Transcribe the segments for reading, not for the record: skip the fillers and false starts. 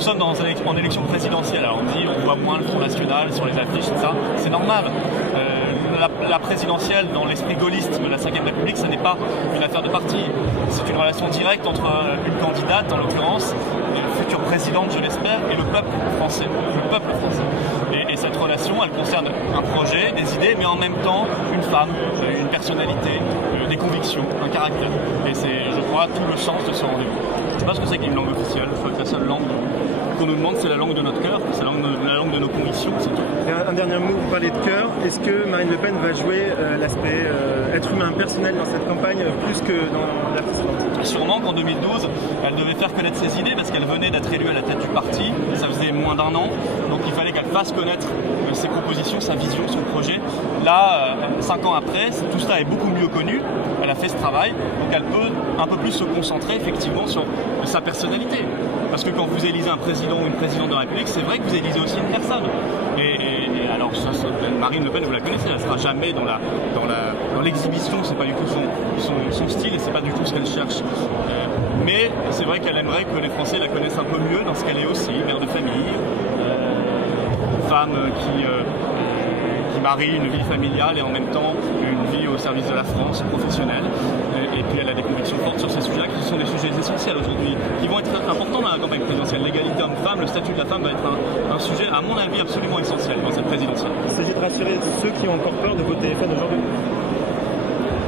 nous sommes en élection présidentielle. Alors on dit on voit moins le Front National sur les affiches, tout ça, c'est normal. La présidentielle, dans l'esprit gaulliste de la Ve République, ce n'est pas une affaire de parti. C'est une relation directe entre une candidate, en l'occurrence, une future présidente, je l'espère, et le peuple français. Et cette relation, elle concerne un projet, des idées, mais en même temps une femme, une personnalité, des convictions, un caractère. Et c'est, je crois, tout le sens de ce rendez-vous. Je ne sais pas ce que c'est qu'une langue officielle. Je crois que la seule langue qu'on nous demande, c'est la langue de notre cœur, c'est la langue de nos convictions, c'est tout. Et un dernier mot, vous parlez de cœur. Est-ce que Marine Le Pen va jouer l'aspect être humain personnel dans cette campagne plus que dans la précédente? Sûrement qu'en 2012, elle devait faire connaître ses idées parce qu'elle venait d'être élue à la tête du parti, ça faisait moins d'1 an, donc il fallait qu'elle fasse connaître ses propositions, sa vision, son projet. Là, 5 ans après, tout cela est beaucoup mieux connu, elle a fait ce travail, donc elle peut un peu plus se concentrer effectivement sur sa personnalité. Parce que quand vous élisez un président ou une présidente de la République, c'est vrai que vous élisez aussi une personne. Et alors, Marine Le Pen, vous la connaissez, elle ne sera jamais dans l'exhibition, c'est pas du tout son style et c'est pas du tout ce qu'elle cherche. Mais c'est vrai qu'elle aimerait que les Français la connaissent un peu mieux dans ce qu'elle est aussi, mère de famille, femme qui marie une vie familiale et en même temps une vie au service de la France, professionnelle. Et puis elle a des convictions fortes sur ces sujets qui sont des sujets essentiels aujourd'hui, qui vont être importants dans la campagne présidentielle. L'égalité homme-femme, le statut de la femme va être un sujet, à mon avis, absolument essentiel dans cette présidentielle. Il s'agit de rassurer ceux qui ont encore peur de voter FN aujourd'hui.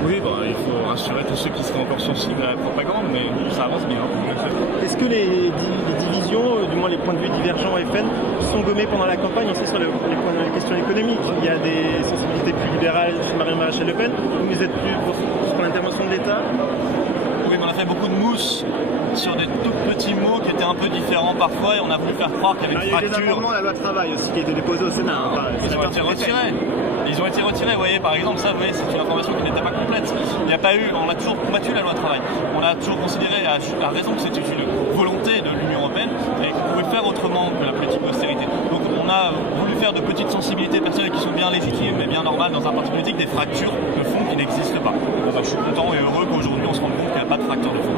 Oui, il faut rassurer tous ceux qui seraient encore sensibles à la propagande, mais ça avance bien. Est-ce que les divisions, du moins les points de vue divergents au FN, sont gommés pendant la campagne aussi sur les questions économiques? Il y a des sensibilités plus libérales chez Marion Maréchal Le Pen, vous êtes plus pour l'intervention de l'État? Oui, mais on a fait beaucoup de mousse sur des tout petits mots qui étaient un peu différents parfois et on a voulu faire croire qu'il y avait une fracture. Il y a des amendements à la loi travail aussi qui a été déposée au Sénat. Ils ont été retirés. Ils ont été retirés, vous voyez, par exemple, ça, vous voyez, c'est une information qui n'était pas complète. Il n'y a pas eu, on a toujours combattu la loi travail. On a toujours considéré, à raison, que c'était une volonté de l'Union européenne et qu'on pouvait faire autrement que la politique d'austérité. Donc on a voulu faire de petites sensibilités personnelles qui sont bien légitimes, mais bien normales dans un parti politique, des fractures de fond qui n'existent pas. Donc, je suis content et heureux qu'aujourd'hui on se rende compte qu'il n'y a pas de fracture de fond.